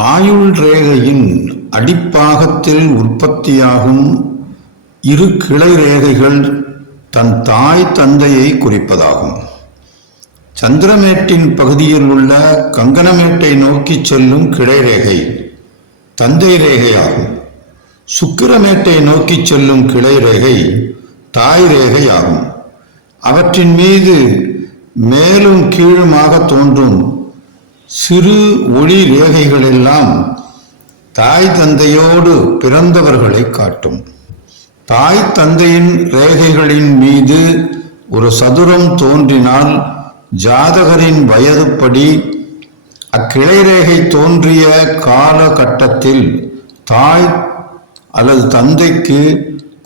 ஆயுள் ரேகையின் அடிப்பாகத்தில் உற்பத்தியாகும் இரு கிளை ரேகைகள் தன் தாய் தந்தையை குறிப்பதாகும். சந்திரமேட்டின் பகுதியில் உள்ள கங்கணமேட்டை நோக்கி செல்லும் கிளை ரேகை தந்தை ரேகையாகும். சுக்கிரமேட்டை நோக்கி செல்லும் கிளை ரேகை தாய் ரேகை ஆகும். அவற்றின் மீது மேலும் கீழுமாக தோன்றும் சிறு ஒளி ரேகைகள் எல்லாம் தாய் தந்தையோடு பிறந்தவர்களை காட்டும். தாய் தந்தையின் ரேகைகளின் மீது ஒரு சதுரம் தோன்றினால் ஜாதகரின் வயதுப்படி அக்கிளை ரேகை தோன்றிய காலகட்டத்தில் தாய் அல்லது தந்தைக்கு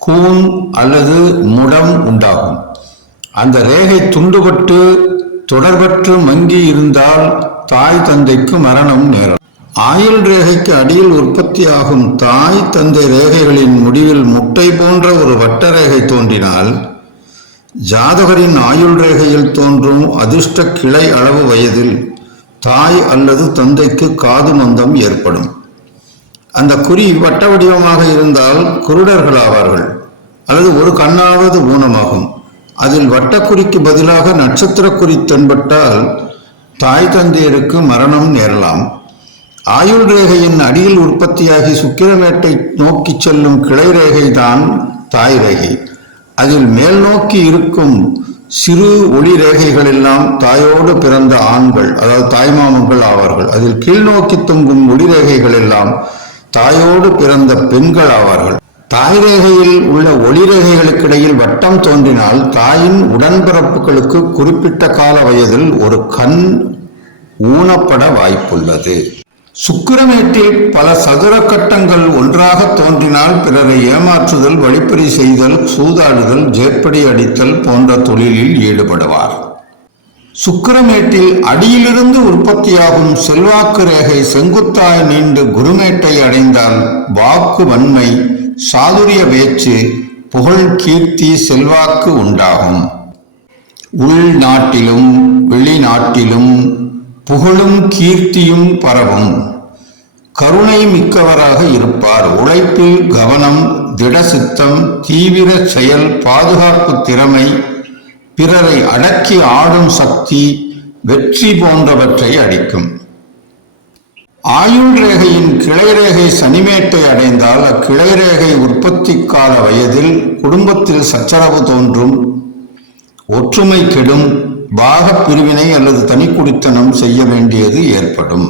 கூன் அல்லது முடம் உண்டாகும். அந்த ரேகை துண்டுபட்டு தொடர்பற்று மங்கி இருந்தால் தாய் தந்தைக்கு மரணம் நேரும். ஆயுள் ரேகைக்கு அடியில் உற்பத்தியாகும் தாய் தந்தை ரேகைகளின் முடிவில் முட்டை போன்ற ஒரு வட்ட ரேகை தோன்றினால் ஜாதகரின் ஆயுள் ரேகையில் தோன்றும் அதிர்ஷ்ட கிளை அளவு வயதில் தாய் அல்லது தந்தைக்கு காது மந்தம் ஏற்படும். அந்த குறி வட்ட வடிவமாக இருந்தால் குருடர்கள் ஆவார்கள் அல்லது ஒரு கண்ணாவது ஊனமாகும். அதில் வட்டக்குறிக்கு பதிலாக நட்சத்திர குறி தென்பட்டால் தாய் தந்தையருக்கு மரணம் நேரலாம். ஆயுள் ரேகையின் அடியில் உற்பத்தியாகி சுக்கிரமேட்டை நோக்கி செல்லும் கிளை ரேகை தான் தாய் ரேகை. அதில் மேல் நோக்கி இருக்கும் சிறு ஒளி ரேகைகள் எல்லாம் தாயோடு பிறந்த ஆண்கள், அதாவது தாய்மாமன்கள் ஆவார்கள். அதில் கீழ் நோக்கி தொங்கும் ஒளி ரேகைகள் எல்லாம் தாயோடு பிறந்த பெண்கள் ஆவார்கள். தாய் ரேகையில் உள்ள ஒளி ரேகைகளுக்கிடையில் வட்டம் தோன்றினால் தாயின் உடன்பிறப்புகளுக்கு குறிப்பிட்ட கால வயதில் ஒரு கண் ஊனப்பட வாய்ப்புள்ளது. சுக்கிரமேட்டில் பல சதுர கட்டங்கள் ஒன்றாக தோன்றினால் பிறரை ஏமாற்றுதல், வழிப்பறி செய்தல், சூதாடுதல், ஜேப்படி அடித்தல் போன்ற தொழிலில் ஈடுபடுவார். சுக்கிரமேட்டில் அடியிலிருந்து உற்பத்தியாகும் செல்வாக்கு ரேகை செங்குத்தாய் நீண்டு குருமேட்டை அடைந்தால் வாக்கு வன்மை, சாதுரிய பேச்சு, புகழ், கீர்த்தி, செல்வாக்கு உண்டாகும். உள்நாட்டிலும் வெளிநாட்டிலும் புகழும் கீர்த்தியும் பரவும். கருணை மிக்கவராக இருப்பார். உழைப்பில் கவனம், திடசித்தம், தீவிர செயல், பாதுகாப்பு திறமை, பிறரை அடக்கி ஆடும் சக்தி, வெற்றி போன்றவற்றை அளிக்கும். ஆயுள் ரேகையின் கிளை ரேகை சனிமேட்டை அடைந்தால் அக்கிளை ரேகை உற்பத்தி கால வயதில் குடும்பத்தில் சச்சரவு தோன்றும், ஒற்றுமை கெடும், பாக பிரிவினை அல்லது தனிக்குடித்தனம் செய்ய வேண்டியது ஏற்படும்.